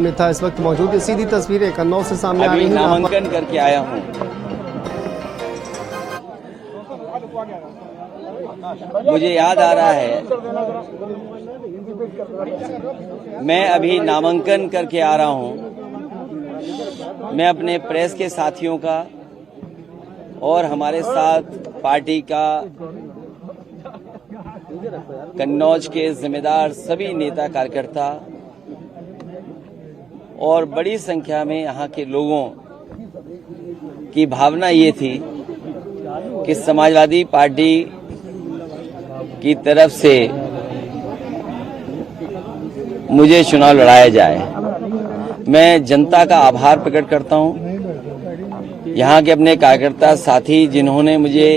में था इस वक्त मौजूद है। सीधी तस्वीरें कन्नौज से सामने आ रही हैं। नामांकन करके आया हूँ। मुझे याद आ रहा है, मैं अभी नामांकन करके आ रहा हूँ। मैं अपने प्रेस के साथियों का और हमारे साथ पार्टी का कन्नौज के जिम्मेदार सभी नेता कार्यकर्ता और बड़ी संख्या में यहाँ के लोगों की भावना ये थी कि समाजवादी पार्टी की तरफ से मुझे चुनाव लड़ाया जाए। मैं जनता का आभार प्रकट करता हूँ, यहाँ के अपने कार्यकर्ता साथी जिन्होंने मुझे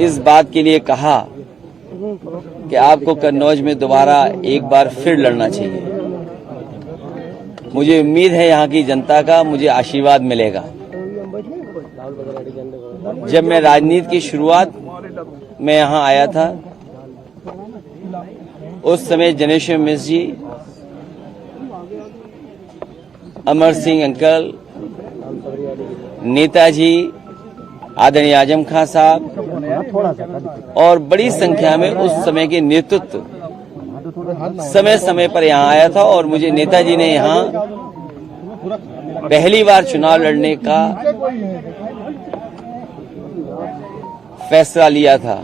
इस बात के लिए कहा कि आपको कन्नौज में दोबारा एक बार फिर लड़ना चाहिए। मुझे उम्मीद है यहाँ की जनता का मुझे आशीर्वाद मिलेगा। जब मैं राजनीति की शुरुआत में यहाँ आया था, उस समय जनेश्वर मिश्र जी, अमर सिंह अंकल, नेताजी आदरणीय आजम खां साहब और बड़ी संख्या में उस समय के नेतृत्व समय समय पर यहाँ आया था और मुझे नेताजी ने यहाँ पहली बार चुनाव लड़ने का फैसला लिया था।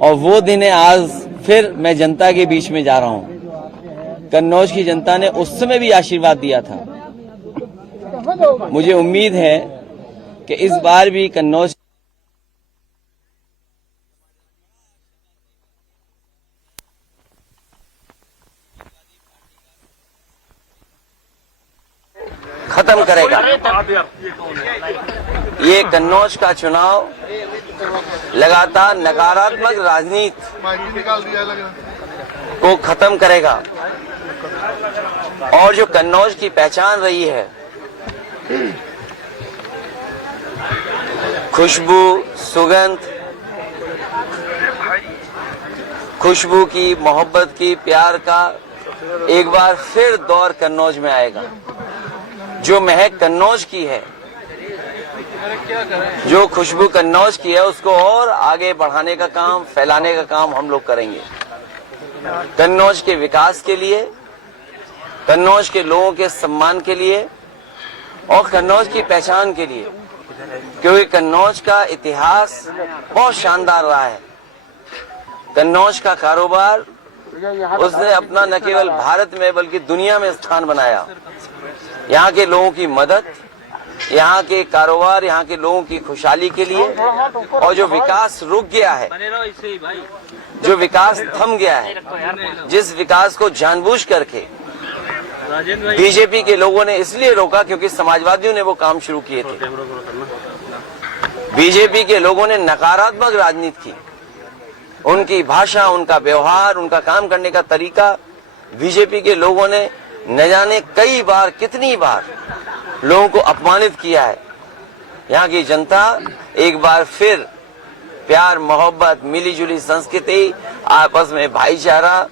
और वो दिन है आज फिर मैं जनता के बीच में जा रहा हूँ। कन्नौज की जनता ने उस समय भी आशीर्वाद दिया था। मुझे उम्मीद है कि इस बार भी कन्नौज खत्म करेगा। ये कन्नौज का चुनाव लगातार नकारात्मक राजनीति को खत्म करेगा और जो कन्नौज की पहचान रही है, खुशबू, सुगंध, खुशबू की, मोहब्बत की, प्यार का एक बार फिर दौर कन्नौज में आएगा। जो महक कन्नौज की है, जो खुशबू कन्नौज की है, उसको और आगे बढ़ाने का काम, फैलाने का काम हम लोग करेंगे। कन्नौज के विकास के लिए, कन्नौज के लोगों के सम्मान के लिए और कन्नौज की पहचान के लिए, क्योंकि कन्नौज का इतिहास बहुत शानदार रहा है। कन्नौज का कारोबार उसने अपना न केवल भारत में बल्कि दुनिया में स्थान बनाया। यहाँ के लोगों की मदद, यहाँ के कारोबार, यहाँ के लोगों की खुशहाली के लिए, और जो विकास रुक गया है, जो विकास थम गया है, जिस विकास को जानबूझ करके बीजेपी के लोगों ने इसलिए रोका क्योंकि समाजवादियों ने वो काम शुरू किए थे। बीजेपी के लोगों ने नकारात्मक राजनीति की। उनकी भाषा, उनका व्यवहार, उनका काम करने का तरीका, बीजेपी के लोगों ने न जाने कई बार, कितनी बार लोगों को अपमानित किया है। यहाँ की जनता एक बार फिर प्यार, मोहब्बत, मिलीजुली संस्कृति, आपस में भाईचारा,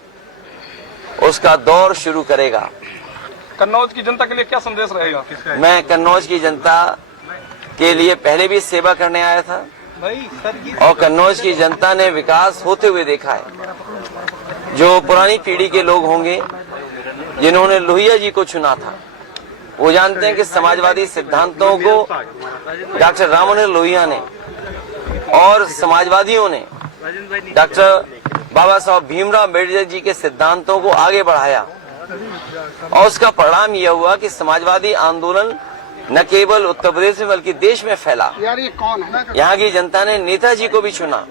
उसका दौर शुरू करेगा। कन्नौज की जनता के लिए क्या संदेश रहेगा? मैं कन्नौज की जनता के लिए पहले भी सेवा करने आया था और कन्नौज की जनता ने विकास होते हुए देखा है। जो पुरानी पीढ़ी के लोग होंगे जिन्होंने लोहिया जी को चुना था, वो जानते हैं कि समाजवादी सिद्धांतों को डॉक्टर राम मनोहर लोहिया ने और समाजवादियों ने डॉक्टर बाबा साहब भीमराव अम्बेडकर जी के सिद्धांतों को आगे बढ़ाया और उसका परिणाम यह हुआ कि समाजवादी आंदोलन न केवल उत्तर प्रदेश में बल्कि देश में फैला। यहाँ की जनता ने नेताजी को भी चुना।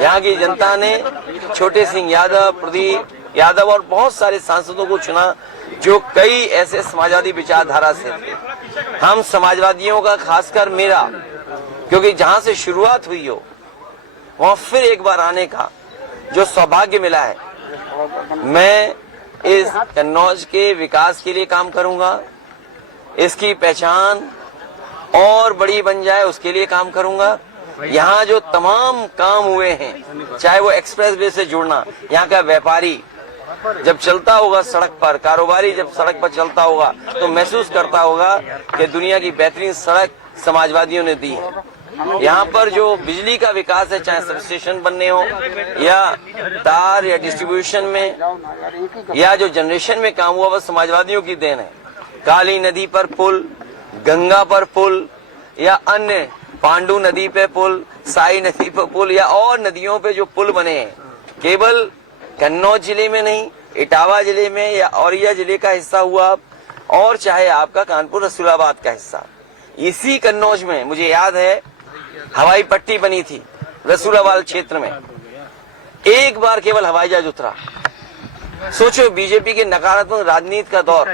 यहाँ की जनता ने छोटे सिंह यादव, प्रदीप यादव और बहुत सारे सांसदों को चुना जो कई ऐसे समाजवादी विचारधारा से थे। हम समाजवादियों का, खासकर मेरा, क्योंकि जहाँ से शुरुआत हुई हो वहाँ फिर एक बार आने का जो सौभाग्य मिला है, मैं इस कन्नौज के विकास के लिए काम करूंगा। इसकी पहचान और बड़ी बन जाए उसके लिए काम करूंगा। यहाँ जो तमाम काम हुए हैं, चाहे वो एक्सप्रेस वे से जुड़ना, यहाँ का व्यापारी जब चलता होगा सड़क पर, कारोबारी जब सड़क पर चलता होगा तो महसूस करता होगा कि दुनिया की बेहतरीन सड़क समाजवादियों ने दी है। यहाँ पर जो बिजली का विकास है, चाहे सब स्टेशन बनने हो या तार या डिस्ट्रीब्यूशन में या जो जनरेशन में काम हुआ, वह समाजवादियों की देन है। काली नदी पर पुल, गंगा पर पुल या अन्य पांडु नदी पे पुल, साई नदी पर पुल या और नदियों पे जो पुल बने हैं, केवल कन्नौज जिले में नहीं, इटावा जिले में या औरैया जिले का हिस्सा हुआ और चाहे आपका कानपुर रसूलाबाद का हिस्सा, इसी कन्नौज में मुझे याद है हवाई पट्टी बनी थी रसूलाबाद क्षेत्र में। एक बार केवल हवाई जहाज उतरा। सोचो बीजेपी के नकारात्मक राजनीति का दौर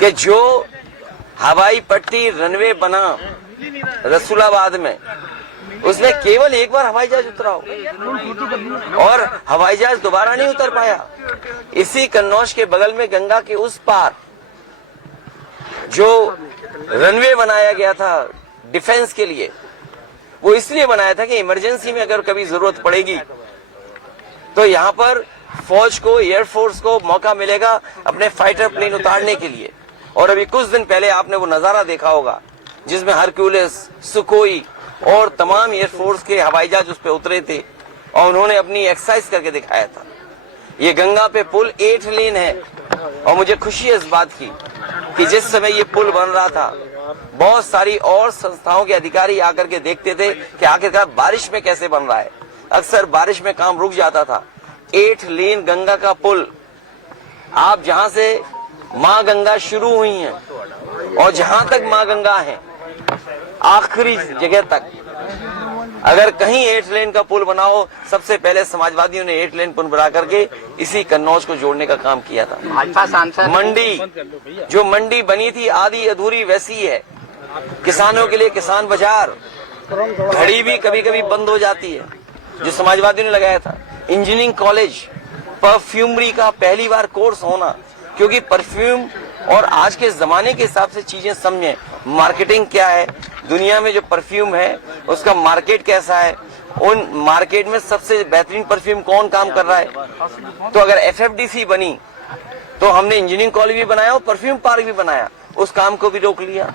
कि जो हवाई पट्टी रनवे बना रसूलाबाद में, उसने केवल एक बार हवाई जहाज उतरा हो और हवाई जहाज दोबारा नहीं उतर पाया। इसी कन्नौज के बगल में गंगा के उस पार जो रनवे बनाया गया था डिफेंस के लिए, वो इसलिए बनाया था कि इमरजेंसी में अगर कभी जरूरत पड़ेगी तो यहाँ पर फौज को, एयरफोर्स को मौका मिलेगा अपने फाइटर प्लेन उतारने के लिए। और अभी कुछ दिन पहले आपने वो नजारा देखा होगा जिसमें हरक्यूलिस, सुकोई और तमाम एयरफोर्स के हवाई जहाज उस पर उतरे थे और उन्होंने अपनी एक्सरसाइज करके दिखाया था। ये गंगा पे पुल 8 लेन है और मुझे खुशी है इस बात की कि जिस समय ये पुल बन रहा था, बहुत सारी और संस्थाओं के अधिकारी आकर के देखते थे कि आखिरकार बारिश में कैसे बन रहा है। अक्सर बारिश में काम रुक जाता था। 8 लेन गंगा का पुल, आप जहां से माँ गंगा शुरू हुई हैं और जहां तक माँ गंगा है आखिरी जगह तक, अगर कहीं 8 लेन का पुल बना हो, सबसे पहले समाजवादियों ने 8 लेन पुल बना करके इसी कन्नौज को जोड़ने का काम किया था। भाजपा सांसद मंडी, जो मंडी बनी थी आधी अधूरी वैसी है। किसानों के लिए किसान बाजार, घड़ी भी कभी कभी बंद हो जाती है जो समाजवादियों ने लगाया था। इंजीनियरिंग कॉलेज, परफ्यूमरी का पहली बार कोर्स होना, क्योंकि परफ्यूम और आज के जमाने के हिसाब से चीजें समझें, मार्केटिंग क्या है, दुनिया में जो परफ्यूम है उसका मार्केट कैसा है, उन मार्केट में सबसे बेहतरीन परफ्यूम कौन काम कर रहा है। तो अगर FFDC बनी तो हमने इंजीनियरिंग कॉलेज भी बनाया और परफ्यूम पार्क भी बनाया, उस काम को भी रोक लिया।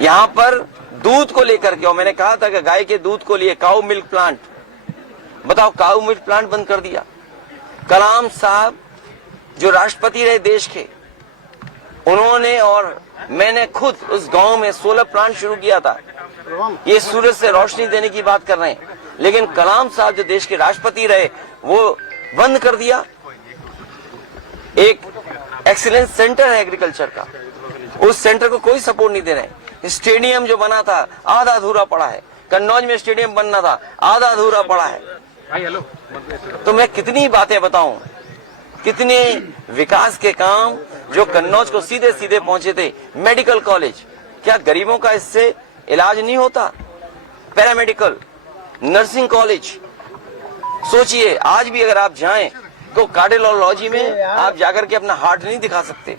यहाँ पर दूध को लेकर के, और मैंने कहा था कि गाय के दूध को लिए काऊ मिल्क प्लांट, बताओ काऊ मिल्क प्लांट बंद कर दिया। कलाम साहब जो राष्ट्रपति रहे देश के, उन्होंने और मैंने खुद उस गांव में सोलर प्लांट शुरू किया था। ये सूरज से रोशनी देने की बात कर रहे हैं, लेकिन कलाम साहब जो देश के राष्ट्रपति रहे वो बंद कर दिया। एक एक्सीलेंस सेंटर है एग्रीकल्चर का, उस सेंटर को कोई सपोर्ट नहीं दे रहे। स्टेडियम जो बना था आधा अधूरा पड़ा है। कन्नौज में स्टेडियम बनना था, आधा अधूरा पड़ा है। तो मैं कितनी बातें बताऊं, कितने विकास के काम जो कन्नौज को सीधे सीधे पहुंचे थे। मेडिकल कॉलेज, क्या गरीबों का इससे इलाज नहीं होता? पैरामेडिकल, नर्सिंग कॉलेज, सोचिए आज भी अगर आप जाएं तो कार्डियोलॉजी में आप जाकर के अपना हार्ट नहीं दिखा सकते।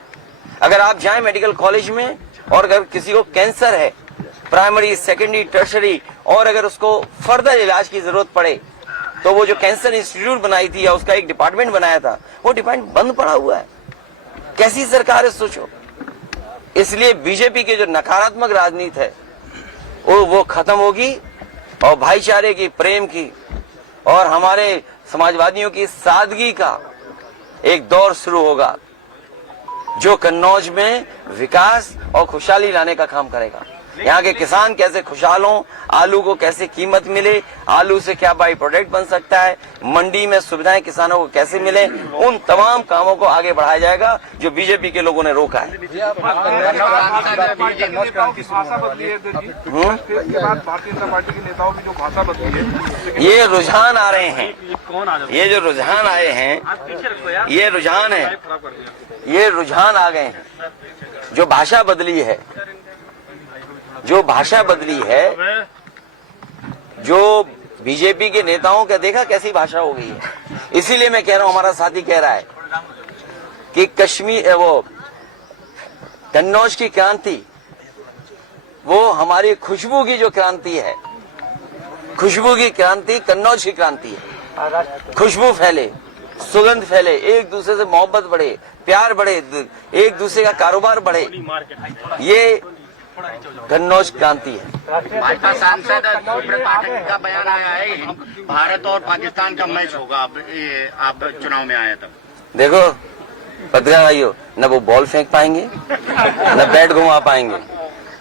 अगर आप जाएं मेडिकल कॉलेज में और अगर किसी को कैंसर है, प्राइमरी, सेकेंडरी, टर्शरी, और अगर उसको फर्दर इलाज की जरूरत पड़े तो वो जो कैंसर इंस्टीट्यूट बनाई थी या उसका एक डिपार्टमेंट बनाया था, वो डिपार्टमेंट बंद पड़ा हुआ है। कैसी सरकार है सोचो। इसलिए बीजेपी की जो नकारात्मक राजनीति है वो खत्म होगी और भाईचारे की, प्रेम की और हमारे समाजवादियों की सादगी का एक दौर शुरू होगा जो कन्नौज में विकास और खुशहाली लाने का काम करेगा। यहाँ के किसान कैसे खुशहाल हों, आलू को कैसे कीमत मिले, आलू से क्या बाई प्रोडक्ट बन सकता है, मंडी में सुविधाएं किसानों को कैसे मिले, उन तमाम कामों को आगे बढ़ाया जाएगा जो बीजेपी के लोगों ने रोका है। भारतीय जनता पार्टी के नेताओं की जो भाषा बदली है, ये रुझान आ रहे हैं, ये जो रुझान आए हैं, ये रुझान है, ये रुझान आ गए हैं। जो भाषा बदली है, जो भाषा बदली है, जो बीजेपी के नेताओं का देखा कैसी भाषा हो गई है। इसीलिए मैं कह रहा हूं, हमारा साथी कह रहा है कि कश्मीर, वो कन्नौज की क्रांति, वो हमारी खुशबू की जो क्रांति है, खुशबू की क्रांति कन्नौज की क्रांति है। खुशबू फैले, सुगंध फैले, एक दूसरे से मोहब्बत बढ़े, प्यार बढ़े, एक दूसरे का कारोबार बढ़े, ये कन्नौज क्रांति है। भाजपा सांसद सुब्रत पाठक का बयान आया है, भारत और पाकिस्तान का मैच होगा। आप चुनाव में आए तब देखो पत्रकार भाइयों, न वो बॉल फेंक पाएंगे न बैट घुमा पाएंगे।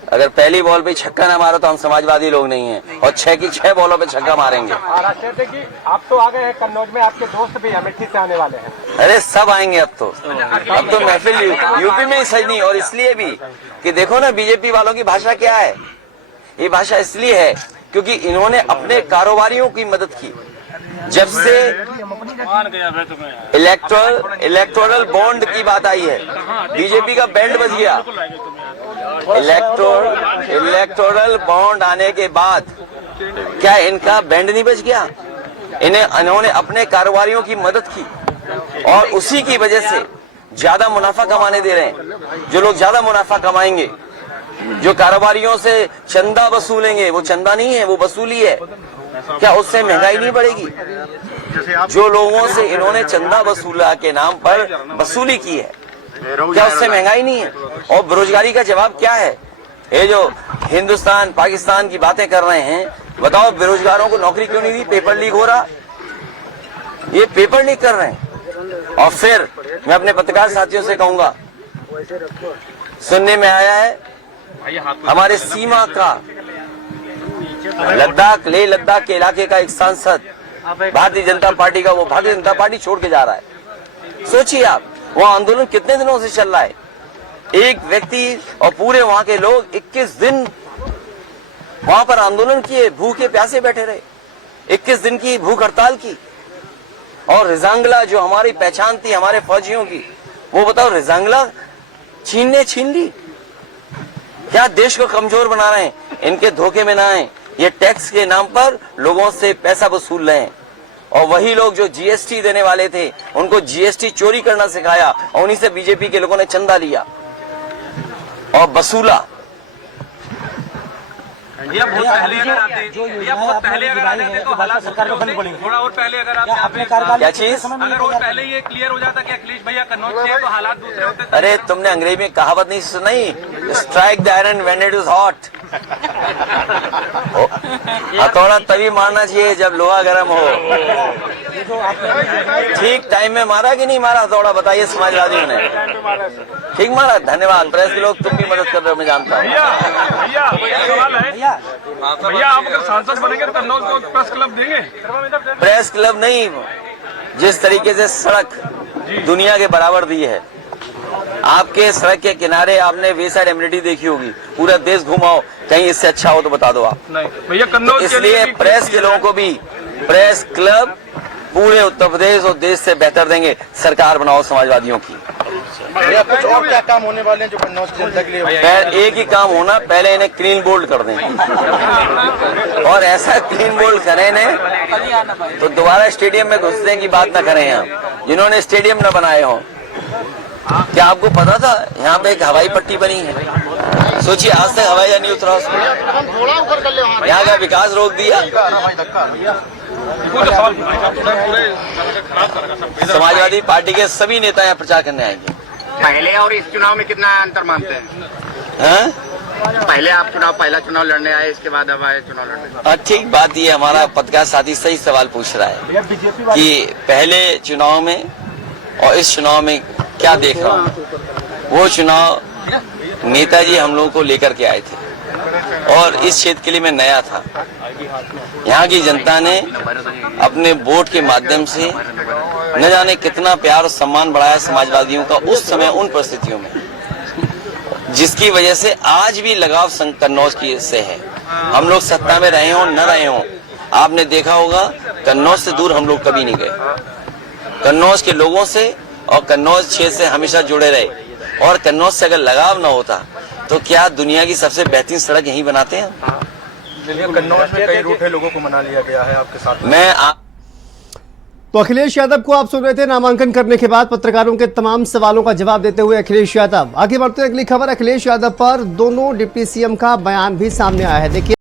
अगर पहली बॉल पे छक्का ना मारो तो हम समाजवादी लोग नहीं हैं, और 6 की 6 बॉलों पे छक्का मारेंगे। आप तो आ गए हैं कन्नौज में, आपके दोस्त भी अमेठी से आने वाले हैं। अरे सब आएंगे अब तो महफिल यूपी में ही सही नहीं। और इसलिए भी कि देखो ना बीजेपी वालों की भाषा क्या है। ये भाषा इसलिए है क्योंकि इन्होंने अपने कारोबारियों की मदद की। जब से इलेक्टोरल बॉन्ड की बात आई है, बीजेपी का बैंड बज गया। इलेक्टोरल बॉन्ड आने के बाद क्या इनका बैंड नहीं बज गया? इन्होंने अपने कारोबारियों की मदद की और उसी की वजह से ज्यादा मुनाफा कमाने दे रहे हैं। जो लोग ज्यादा मुनाफा कमाएंगे, जो कारोबारियों से चंदा वसूलेंगे, वो चंदा नहीं है, वो वसूली है। क्या उससे महंगाई नहीं बढ़ेगी? जो लोगों से इन्होंने चंदा वसूला के नाम पर वसूली की है, क्या उससे महंगाई नहीं है? और बेरोजगारी का जवाब क्या है? ये जो हिंदुस्तान पाकिस्तान की बातें कर रहे हैं, बताओ बेरोजगारों को नौकरी क्यों नहीं दी? पेपर लीक हो रहा, ये पेपर लीक कर रहे हैं। और फिर मैं अपने पत्रकार साथियों से कहूंगा, सुनने में आया है हमारे सीमा का लद्दाख, लेह लद्दाख के इलाके का एक सांसद भारतीय जनता पार्टी का, वो भारतीय जनता पार्टी छोड़ के जा रहा है। सोचिए आप, वो आंदोलन कितने दिनों से चल रहा है। एक व्यक्ति और पूरे वहां के लोग 21 दिन वहां पर आंदोलन किए, भूखे प्यासे बैठे रहे, 21 दिन की भूख हड़ताल की। और रिजांगला जो हमारी पहचान थी हमारे फौजियों की, वो बताओ रिजांगला छीन ली। क्या देश को कमजोर बना रहे हैं? इनके धोखे में ना आए। ये टैक्स के नाम पर लोगों से पैसा वसूल रहे हैं, और वही लोग जो जीएसटी देने वाले थे उनको जीएसटी चोरी करना सिखाया, और उन्हीं से बीजेपी के लोगों ने चंदा लिया और वसूला। बहुत पहले अगर आते तो हालात थोड़ा और पहले अगर आप क्या चीज? अगर और पहले ये क्लियर हो जाता कि अखिलेश भैया कन्नौज से तो हालात दूसरे होते। अरे तुमने अंग्रेजी में कहावत नहीं सुनी? Strike the iron when it is hot. हथौड़ा तभी मारना चाहिए जब लोहा गर्म हो। ठीक टाइम में मारा कि नहीं मारा हथौड़ा, बताइए समाजवादियों ने? ठीक मारा, धन्यवाद। प्रेस के लोग तुम भी मदद कर रहे हो, मैं जानता हूँ। भैया आप अगर सांसद बनेंगे तो कन्नौज को प्रेस क्लब देंगे? प्रेस क्लब नहीं, जिस तरीके से सड़क दुनिया के बराबर दी है, आपके सड़क के किनारे आपने वे साइड एमिनिटी देखी होगी, पूरा देश घुमाओ, कहीं इससे अच्छा हो तो बता दो आप। नहीं भैया, कन्नौज इसलिए प्रेस के लोगों को भी प्रेस क्लब पूरे उत्तर प्रदेश और देश से बेहतर देंगे। सरकार बनाओ समाजवादियों की। भैया कुछ और क्या काम होने वाले हैं जो कन्नौज की जनता के लिए? एक ही काम होना, पहले इन्हें क्लीन बोल्ड कर दें, और ऐसा क्लीन बोल्ड करें इन्हें तो दोबारा स्टेडियम में घुसने की बात न करें। हम जिन्होंने स्टेडियम न बनाए हों, क्या आपको पता था यहाँ पे एक हवाई पट्टी बनी है? सोचिए, आज तक हवाई जहाज नहीं उतरा उसमें, यहाँ का विकास रोक दिया। समाजवादी पार्टी के सभी नेता यहाँ प्रचार करने आएंगे। पहले और इस चुनाव में कितना अंतर मानते हैं? पहले आप पहला चुनाव लड़ने आए, इसके बाद अब आए चुनाव लड़ने। ठीक बात ये, हमारा पत्रकार साथी सही सवाल पूछ रहा है कि पहले चुनाव में और इस चुनाव में क्या देख रहा हूँ। वो चुनाव नेताजी हम लोगों को लेकर के आए थे, और इस क्षेत्र के लिए मैं नया था। यहाँ की जनता ने अपने वोट के माध्यम से न जाने कितना प्यार और सम्मान बढ़ाया समाजवादियों का उस समय, उन परिस्थितियों में, जिसकी वजह से आज भी लगाव कन्नौज की से है। हम लोग सत्ता में रहे हों न रहे हों, आपने देखा होगा कन्नौज से दूर हम लोग कभी नहीं गए। कन्नौज के लोगों से और कन्नौज क्षेत्र से हमेशा जुड़े रहे, और कन्नौज से अगर लगाव न होता तो क्या दुनिया की सबसे बेहतरीन सड़क यहीं बनाते हैं? कन्नौज में कई रूठे लोगों को मना लिया गया है आपके साथ। तो अखिलेश यादव को आप सुन रहे थे। नामांकन करने के बाद पत्रकारों के तमाम सवालों का जवाब देते हुए अखिलेश यादव। आगे बढ़ते अगली खबर, अखिलेश यादव पर दोनों डिप्टी सीएम का बयान भी सामने आया है। देखिए।